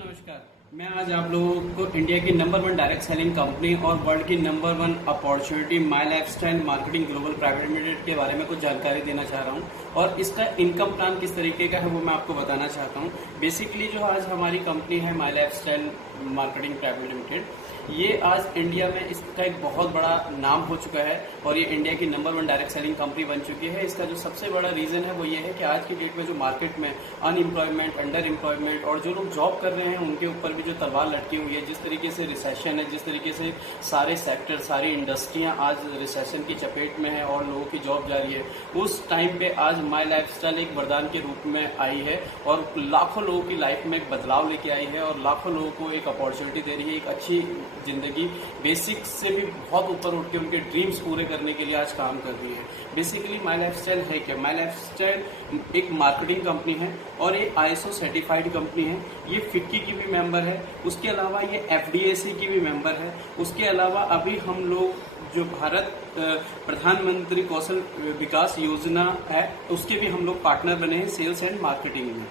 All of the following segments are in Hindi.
नमस्कार। मैं आज आप लोगों को इंडिया की नंबर 1 डायरेक्ट सेलिंग कंपनी और वर्ल्ड की number 1 opportunity my lifestyle marketing global private limited के बारे में कुछ जानकारी देना चाह रहा हूं और इसका इनकम प्लान किस तरीके का है वो मैं आपको बताना चाहता हूं। बेसिकली जो आज हमारी कंपनी है माई लाइफस्टाइल मार्केटिंग प्राइवेट लिमिटेड, ये आज इंडिया में इसका एक बहुत बड़ा नाम हो चुका है और ये इंडिया की नंबर 1 डायरेक्ट सेलिंग कंपनी बन चुकी है। इसका जो सबसे बड़ा रीजन है वो ये है कि आज की डेट में जो मार्केट में अनएम्प्लॉयमेंट, अंडर एम्प्लॉयमेंट और जो लोग जॉब कर रहे हैं उनके ऊपर भी जो तलवार लटकी हुई है, जिस तरीके से रिसेशन है, जिस तरीके से सारे सेक्टर, सारी इंडस्ट्रियां आज रिसेशन की चपेट में है और लोगों की जॉब जा रही है, उस टाइम पे आज माई लाइफस्टाइल एक वरदान के रूप में आई है और लाखों लोगों की लाइफ में एक बदलाव लेके आई है और लाखों लोगों को एक अपॉर्चुनिटी दे रही है, एक अच्छी जिंदगी, बेसिक से भी बहुत ऊपर उठ के उनके ड्रीम्स पूरे करने के लिए आज काम कर रही है। बेसिकली माई लाइफस्टाइल है क्या? माई लाइफस्टाइल एक मार्केटिंग कंपनी है और ये ISO सर्टिफाइड कंपनी है। ये फिक्की की भी मेंबर है, उसके अलावा ये FDIC की भी मेंबर है। उसके अलावा अभी हम लोग जो भारत प्रधानमंत्री कौशल विकास योजना है उसके भी हम लोग पार्टनर बने हैं सेल्स एंड मार्केटिंग में।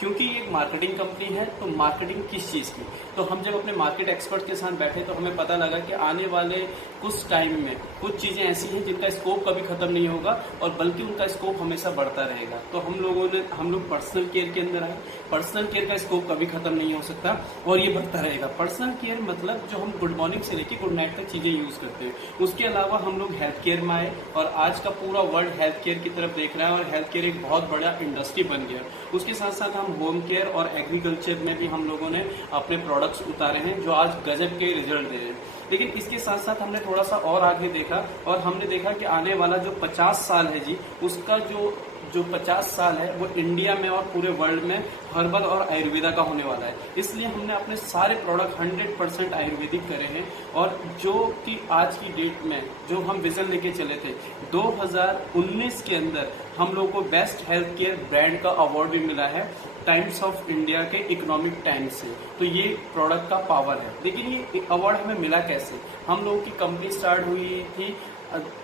क्योंकि ये एक मार्केटिंग कंपनी है तो मार्केटिंग किस चीज़ की, तो हम जब अपने मार्केट एक्सपर्ट के साथ बैठे तो हमें पता लगा कि आने वाले कुछ टाइम में कुछ चीज़ें ऐसी हैं जिनका स्कोप कभी खत्म नहीं होगा और बल्कि उनका स्कोप हमेशा बढ़ता रहेगा। तो हम लोग पर्सनल केयर के अंदर आए। पर्सनल केयर का स्कोप कभी खत्म नहीं हो सकता और ये बढ़ता रहेगा। पर्सनल केयर मतलब जो हम गुड मॉर्निंग से लेकर गुड नाइट तक चीज़ें यूज़ करते हैं। उसके अलावा हम लोग हेल्थ केयर में आए और आज का पूरा वर्ल्ड हेल्थ केयर की तरफ देख रहा है और हेल्थ केयर एक बहुत बड़ा इंडस्ट्री बन गया। उसके साथ साथ हम होम केयर और एग्रीकल्चर में भी हम लोगों ने अपने प्रोडक्ट्स उतारे हैं जो आज गजब के रिजल्ट दे रहे हैं। लेकिन इसके साथ साथ हमने थोड़ा सा और आगे देखा और हमने देखा कि आने वाला जो 50 साल है जी, उसका जो 50 साल है वो इंडिया में और पूरे वर्ल्ड में हर्बल और आयुर्वेदा का होने वाला है। इसलिए हमने अपने सारे प्रोडक्ट 100% आयुर्वेदिक करे हैं और जो कि आज की डेट में जो हम विजन लेके चले थे 2019 के अंदर हम लोगों को बेस्ट हेल्थ केयर ब्रांड का अवार्ड भी मिला है टाइम्स ऑफ इंडिया के इकोनॉमिक टाइम्स से। तो ये प्रोडक्ट का पावर है। लेकिन ये अवार्ड हमें मिला कैसे? हम लोगों की कंपनी स्टार्ट हुई थी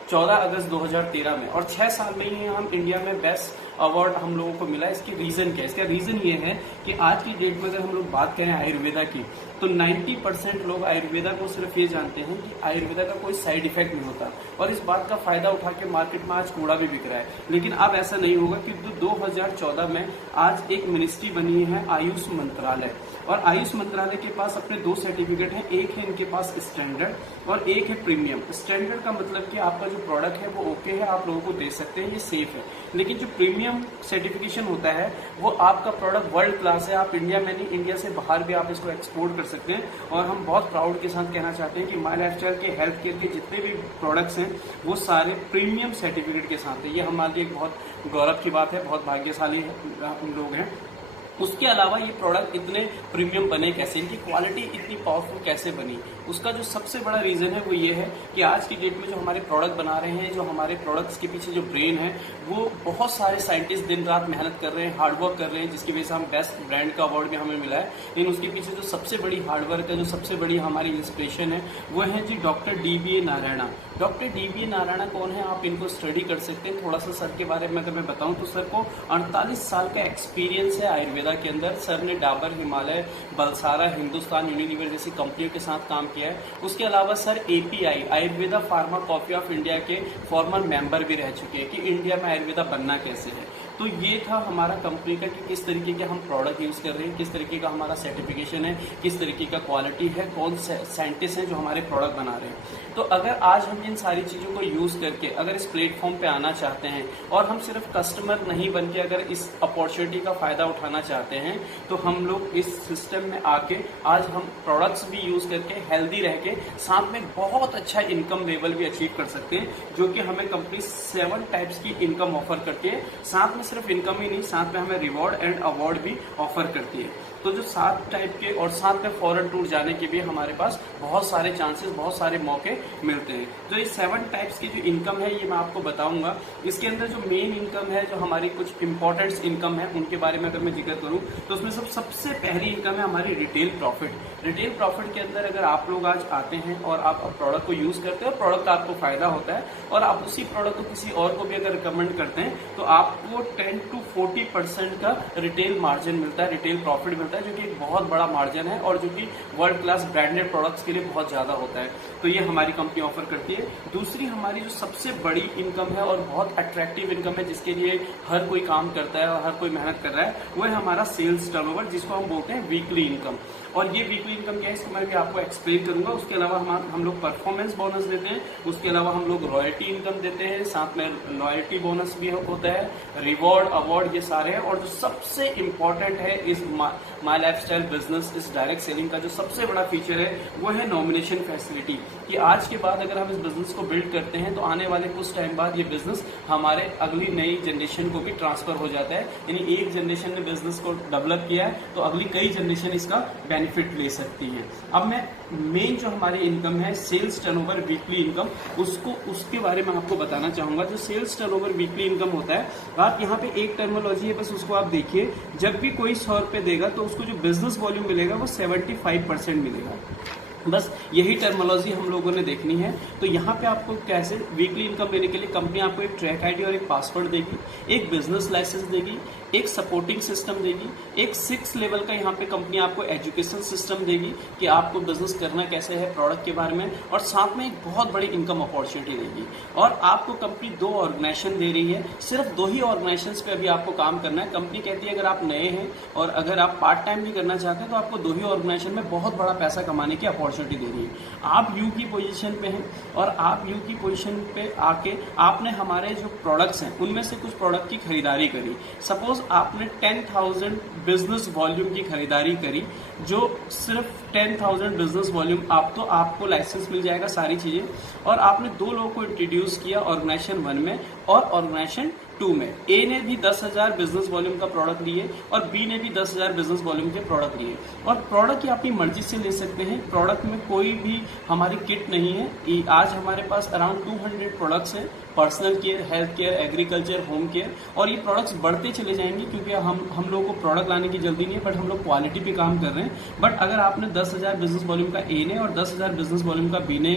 14 अगस्त 2013 में और 6 साल में ही हम इंडिया में बेस्ट अवार्ड हम लोगों को मिला। इसकी रीजन क्या है? इसका रीजन ये है कि आज की डेट में अगर हम लोग बात करें आयुर्वेदा की तो 90% लोग आयुर्वेदा को सिर्फ ये जानते हैं कि आयुर्वेदा का कोई साइड इफेक्ट नहीं होता और इस बात का फायदा उठा के मार्केट में आज कूड़ा भी बिक रहा है। लेकिन अब ऐसा नहीं होगा कि 2014 में आज एक मिनिस्ट्री बनी है आयुष मंत्रालय और आयुष मंत्रालय के पास अपने 2 सर्टिफिकेट हैं। एक है इनके पास स्टैंडर्ड और एक है प्रीमियम। स्टैंडर्ड का मतलब कि आपका जो प्रोडक्ट है वो ओके है, आप लोगों को दे सकते हैं, ये सेफ है। लेकिन जो प्रीमियम सर्टिफिकेशन होता है वो आपका प्रोडक्ट वर्ल्ड क्लास है, आप इंडिया में नहीं इंडिया से बाहर भी आप इसको एक्सपोर्ट कर सकते हैं। और हम बहुत प्राउड के साथ कहना चाहते हैं कि माई लाइफस्टाइल के हेल्थ केयर के जितने भी प्रोडक्ट्स हैं वो सारे प्रीमियम सर्टिफिकेट के साथ है। ये हमारे लिए एक बहुत गौरव की बात है, बहुत भाग्यशाली हम लोग हैं। उसके अलावा ये प्रोडक्ट इतने प्रीमियम बने कैसे, इनकी क्वालिटी इतनी पावरफुल कैसे बनी? उसका जो सबसे बड़ा रीजन है वो ये है कि आज की डेट में जो हमारे प्रोडक्ट बना रहे हैं, जो हमारे प्रोडक्ट्स के पीछे जो ब्रेन है वो बहुत सारे साइंटिस्ट दिन रात मेहनत कर रहे हैं, हार्डवर्क कर रहे हैं, जिसकी वजह से हम बेस्ट ब्रांड का अवार्ड भी हमें मिला है। लेकिन उसके पीछे जो सबसे बड़ी हार्डवर्क है, जो सबसे बड़ी हमारी इंस्पिरेशन है वो है जी doctor DBA Narayana. Doctor DBA Narayana कौन है? आप इनको स्टडी कर सकते हैं। थोड़ा सा सर के बारे में अगर मैं बताऊं तो सर को 48 साल का एक्सपीरियंस है आयुर्वेदा के अंदर। सर ने डाबर, हिमालय, बलसारा, हिंदुस्तान यूनिलीवर जैसी कंपनियों के साथ काम किया है। उसके अलावा sir API Ayurveda pharma copy of India के फॉर्मर मेंबर भी रह चुके हैं कि इंडिया में आयुर्वेदा बनना कैसे है। तो ये था हमारा कंपनी का कि किस तरीके के हम प्रोडक्ट यूज कर रहे हैं, किस तरीके का हमारा सर्टिफिकेशन है, किस तरीके का क्वालिटी है, कौन से साइंटिस्ट हैं जो हमारे प्रोडक्ट बना रहे हैं। तो अगर आज हम इन सारी चीज़ों को यूज करके अगर इस प्लेटफॉर्म पे आना चाहते हैं और हम सिर्फ कस्टमर नहीं बन के अगर इस अपॉर्चुनिटी का फायदा उठाना चाहते हैं तो हम लोग इस सिस्टम में आके आज हम प्रोडक्ट्स भी यूज करके हेल्दी रह के साथ में बहुत अच्छा इनकम लेवल भी अचीव कर सकते हैं, जो कि हमें कंपनी 7 टाइप्स की इनकम ऑफर करती है। साथ में सिर्फ इनकम ही नहीं, साथ में हमें रिवॉर्ड एंड अवार्ड भी ऑफर करती है। तो जो 7 टाइप के और साथ में फॉरेन टूर जाने के भी हमारे पास बहुत सारे चांसेस, बहुत सारे मौके मिलते हैं। तो ये 7 टाइप्स की जो इनकम है ये मैं आपको बताऊंगा। इसके अंदर जो मेन इनकम है, जो हमारी कुछ इंपॉर्टेंट इनकम है उनके बारे में अगर मैं जिक्र करूं तो उसमें सबसे पहली इनकम है हमारी रिटेल प्रॉफिट। रिटेल प्रॉफिट के अंदर अगर आप लोग आज आते हैं और आप प्रोडक्ट को यूज करते हैं और प्रोडक्ट का आपको फायदा होता है और आप उसी प्रोडक्ट को किसी और को भी अगर रिकमेंड करते हैं तो आपको 10 to 40% का रिटेल मार्जिन मिलता है, रिटेल प्रॉफिट मिलता है, जो कि एक बहुत बड़ा मार्जिन है और जो कि वर्ल्ड क्लास ब्रांडेड प्रोडक्ट्स के लिए बहुत ज्यादा होता है। तो ये हमारी कंपनी ऑफर करती है। दूसरी हमारी जो सबसे बड़ी इनकम है और बहुत अट्रैक्टिव इनकम है, जिसके लिए हर कोई काम करता है और हर कोई मेहनत कर रहा है, वो है हमारा सेल्स टर्नओवर, जिसको हम बोलते हैं वीकली इनकम। और ये वीकली इनकम क्या है, इसको मैं भी आपको एक्सप्लेन करूंगा। उसके अलावा हम लोग परफॉर्मेंस बोनस देते हैं, उसके अलावा हम लोग रॉयल्टी इनकम देते हैं, साथ में लॉयल्टी बोनस भी होता है, रिवॉर्ड अवार्ड, ये सारे हैं। और जो सबसे इंपॉर्टेंट है इस माई लाइफस्टाइल बिजनेस, इस डायरेक्ट सेलिंग का जो सबसे बड़ा फीचर है वो है नॉमिनेशन फैसिलिटी। कि आज के बाद अगर हम इस बिजनेस को बिल्ड करते हैं तो आने वाले कुछ टाइम बाद ये बिजनेस हमारे अगली नई जनरेशन को भी ट्रांसफर हो जाता है। यानी एक जनरेशन ने बिजनेस को डेवलप किया है तो अगली कई जनरेशन इसका बेनिफिट ले सकती है। अब मैं मेन जो हमारी इनकम है सेल्स टर्नओवर वीकली इनकम, उसके बारे में आपको बताना चाहूंगा। जो सेल्स टर्नओवर वीकली इनकम होता है, आप यहाँ पे एक टर्मिनोलॉजी है, बस उसको आप देखिए। जब भी कोई 100 रुपए देगा तो उसको जो बिजनेस वॉल्यूम मिलेगा वो 75% मिलेगा। बस यही टर्मिनोलॉजी हम लोगों ने देखनी है। तो यहाँ पे आपको कैसे वीकली इनकम लेने के लिए कंपनी आपको एक ट्रैक आईडी और एक पासवर्ड देगी, एक बिजनेस लाइसेंस देगी, एक सपोर्टिंग सिस्टम देगी, एक 6 लेवल का यहाँ पे कंपनी आपको एजुकेशन सिस्टम देगी कि आपको बिजनेस करना कैसे है, प्रोडक्ट के बारे में, और साथ में एक बहुत बड़ी इनकम अपॉर्चुनिटी देगी। और आपको कंपनी 2 ऑर्गेनाइजेशन दे रही है, सिर्फ 2 ही ऑर्गेनाइजेशन पे अभी आपको काम करना है। कंपनी कहती है अगर आप नए हैं और अगर आप पार्ट टाइम भी करना चाहते हैं तो आपको 2 ही ऑर्गेनाइजेशन में बहुत बड़ा पैसा कमाने की अपॉर्चुनिटी दे रही है। आप यू की पोजीशन पे हैं और आप यू की पोजीशन पे आके आपने हमारे जो प्रोडक्ट्स हैं उनमें से कुछ प्रोडक्ट की खरीदारी करी। सपोज आपने 10,000 बिजनेस वॉल्यूम की खरीदारी करी, जो सिर्फ 10,000 बिजनेस वॉल्यूम आपको लाइसेंस मिल जाएगा सारी चीजें। और आपने 2 लोगों को इंट्रोड्यूस किया ऑर्गेनाइजेशन 1 में और ऑर्गेनाइजेशन 2 में। ए ने भी 10,000 बिजनेस वॉल्यूम का प्रोडक्ट लिए और बी ने भी 10,000 बिजनेस वॉल्यूम के प्रोडक्ट लिए। और प्रोडक्ट ये अपनी मर्जी से ले सकते हैं। प्रोडक्ट में कोई भी हमारी किट नहीं है। आज हमारे पास अराउंड 200 प्रोडक्ट्स हैं, personal care, health care, agriculture, home care. और ये प्रोडक्ट्स बढ़ते चले जाएंगे क्योंकि हम लोगों को प्रोडक्ट लाने की जल्दी नहीं है, बट हम लोग क्वालिटी पे काम कर रहे हैं। बट अगर आपने 10,000 बिजनेस वॉल्यूम का ए ने और 10,000 बिजनेस वॉल्यूम का बी ने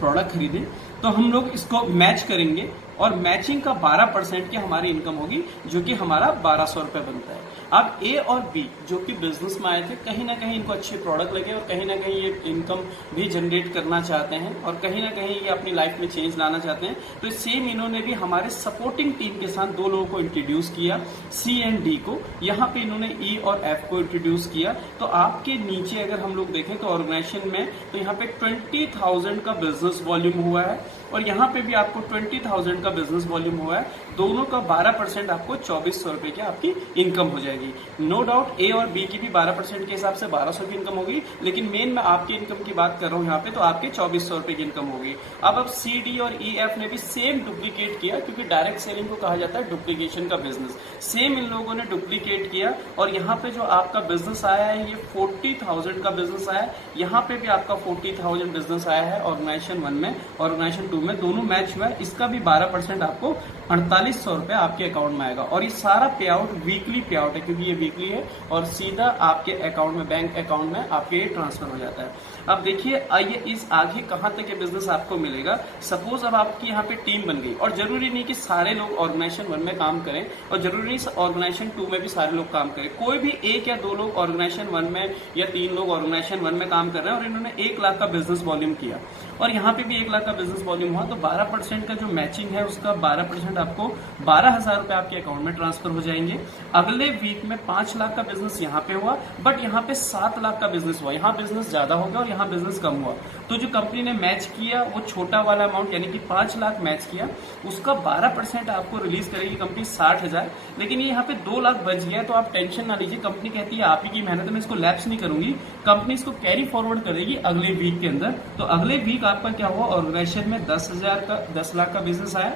प्रोडक्ट खरीदे तो हम लोग इसको मैच करेंगे और मैचिंग का 12% की हमारी इनकम होगी, जो कि हमारा 1,200 रुपए बनता है। अब ए और बी जो कि बिजनेस में आए थे, कहीं ना कहीं इनको अच्छे प्रोडक्ट लगे और कहीं ना कहीं ये इनकम भी जनरेट करना चाहते हैं और कहीं ना कहीं ये अपनी लाइफ में चेंज लाना चाहते हैं। तो सेम इन्होंने भी हमारे सपोर्टिंग टीम के साथ 2 लोगों को इंट्रोड्यूस किया, सी एंड डी को। यहाँ पे इन्होंने ई और एफ को इंट्रोड्यूस किया। तो आपके नीचे अगर हम लोग देखें तो ऑर्गेनाइजेशन में तो यहाँ पे 20,000 का बिजनेस वॉल्यूम हुआ है और यहाँ पे भी आपको 20,000 का बिजनेस वॉल्यूम हुआ है। दोनों का 12% आपको 2,400 रुपए की आपकी इनकम हो जाएगी। नो डाउट ए और बी की भी 12% के हिसाब से 1,200 की इनकम होगी, लेकिन मेन मैं आपकी इनकम की बात कर रहा हूँ यहाँ पे, तो आपके 2,400 रुपए की इनकम होगी। अब सी डी और ई एफ ने भी सेम डुप्लीकेट किया, क्योंकि डायरेक्ट सेलिंग को कहा जाता है डुप्लीकेशन का बिजनेस। सेम इन लोगों ने डुप्लीकेट किया और यहाँ पे जो आपका बिजनेस आया है ये 40,000 का बिजनेस आया है। यहाँ पे भी आपका 40,000 बिजनेस आया है ऑर्गेनाइजेशन 1 में, ऑर्गेनाइजेशन 2 में, दोनों मैच हुआ है। इसका भी 12% आपको 4,800 रुपए आपके अकाउंट में आएगा। और ये सारा पे आउट वीकली पे आउट है, क्योंकि ये वीकली है और सीधा आपके अकाउंट में, बैंक अकाउंट में आपके ट्रांसफर हो जाता है। अब देखिए आइए इस आगे कहां तक ये बिजनेस आपको मिलेगा। सपोज अब आपकी यहाँ पे टीम बन गई और जरूरी नहीं कि सारे लोग ऑर्गेनाइजेशन 1 में काम करें और जरूरी नहीं ऑर्गेनाइजेशन 2 में भी सारे लोग काम करें। कोई भी 1 या 2 लोग ऑर्गेनाइजेशन 1 में या 3 लोग ऑर्गेनाइजेशन 1 में काम कर रहे हैं और इन्होंने 1 लाख का बिजनेस वॉल्यूम किया और यहाँ पे भी 1 लाख का बिजनेस वॉल्यूम हुआ, तो 12% का जो मैचिंग है उसका 12% आपको 12,000 रुपए आपके अकाउंट में ट्रांसफर हो जाएंगे। अगले वीक में 5 लाख का बिजनेस यहाँ पे हुआ, बट यहाँ पे 7 लाख का बिजनेस हुआ। यहाँ बिजनेस ज्यादा हो गया और यहाँ बिजनेस कम हुआ। तो जो कंपनी ने मैच किया वो छोटा वाला अमाउंट यानी कि 5 लाख मैच किया, उसका 12% आपको रिलीज करेगी कंपनी 60,000। लेकिन ये यहाँ पे 2 लाख बच गया, तो आप टेंशन ना लीजिए। कंपनी कहती है आप ही की मेहनत है, मैं इसको लैप्स नहीं करूंगी, कंपनी इसको कैरी फॉरवर्ड करेगी अगले वीक के अंदर। तो अगले वीक आपका क्या हुआ, ऑर्गेनाइजेशन में 10 लाख का बिजनेस आया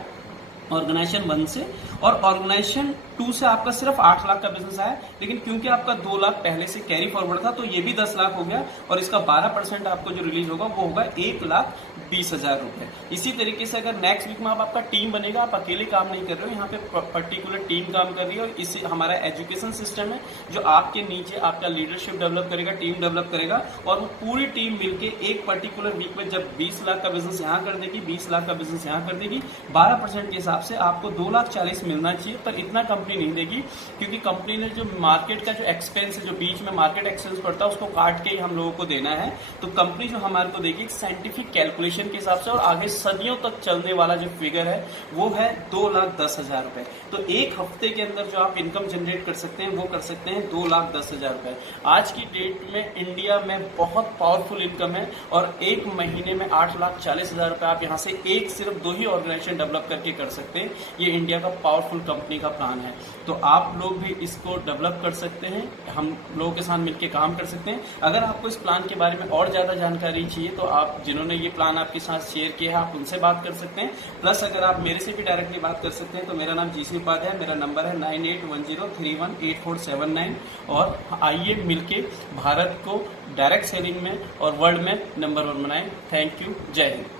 ऑर्गेनाइजेशन 1 से, और ऑर्गेनाइजेशन 2 से आपका सिर्फ 8 लाख का बिजनेस आया। लेकिन क्योंकि आपका 2 लाख पहले से कैरी फॉरवर्ड था तो ये भी 10 लाख हो गया और इसका 12% आपको जो रिलीज होगा वो होगा 1,20,000 रुपए। इसी तरीके से अगर नेक्स्ट वीक में आपका टीम बनेगा, आप अकेले काम नहीं कर रहे हो, यहाँ पे पर्टिकुलर टीम काम कर रही है और इससे हमारा एजुकेशन सिस्टम है जो आपके नीचे आपका लीडरशिप डेवलप करेगा, टीम डेवलप करेगा और वो पूरी टीम मिलके एक पर्टिकुलर वीक में जब 20 लाख का बिजनेस यहाँ कर देगी, 20 लाख का बिजनेस यहाँ कर देगी, 12% के हिसाब से आपको 2,40,000 मिलना चाहिए, पर इतना कंपनी नहीं देगी, क्योंकि कंपनी ने जो मार्केट का जो एक्सपेंस है, जो बीच में मार्केट एक्सपेंस पड़ता है, उसको काट के ही हम लोगों को देना है। तो कंपनी जो हमारे को देगी साइंटिफिक कैलकुलेशन के हिसाब से, और आगे सदियों तक चलने वाला जो फिगर है वो है 2,10,000 रुपए। तो एक हफ्ते के अंदर जो आप इनकम जनरेट कर सकते हैं वो कर सकते हैं 2,10,000 रुपए। आज की डेट में इंडिया में बहुत पावरफुल इनकम है, और एक महीने में 8,40,000 रुपए आप यहाँ से एक सिर्फ 2 ही ऑर्गेनाइजेशन डेवलप करके कर सकते हैं। ये इंडिया का पावरफुल कंपनी का प्लान है, तो आप लोग भी इसको डेवलप कर सकते हैं, हम लोगों के साथ मिलकर काम कर सकते हैं। अगर आपको इस प्लान के बारे में और ज्यादा जानकारी चाहिए तो आप जिन्होंने ये प्लान आपके साथ शेयर किया है आप उनसे बात कर सकते हैं। प्लस अगर आप मेरे से भी डायरेक्टली बात कर सकते हैं तो मेरा नाम जीसी उपाध्याय है, मेरा नंबर है 9810318479। और आइए मिलके भारत को डायरेक्ट सेलिंग में और वर्ल्ड में नंबर 1 बनाएं। थैंक यू, जय हिंद।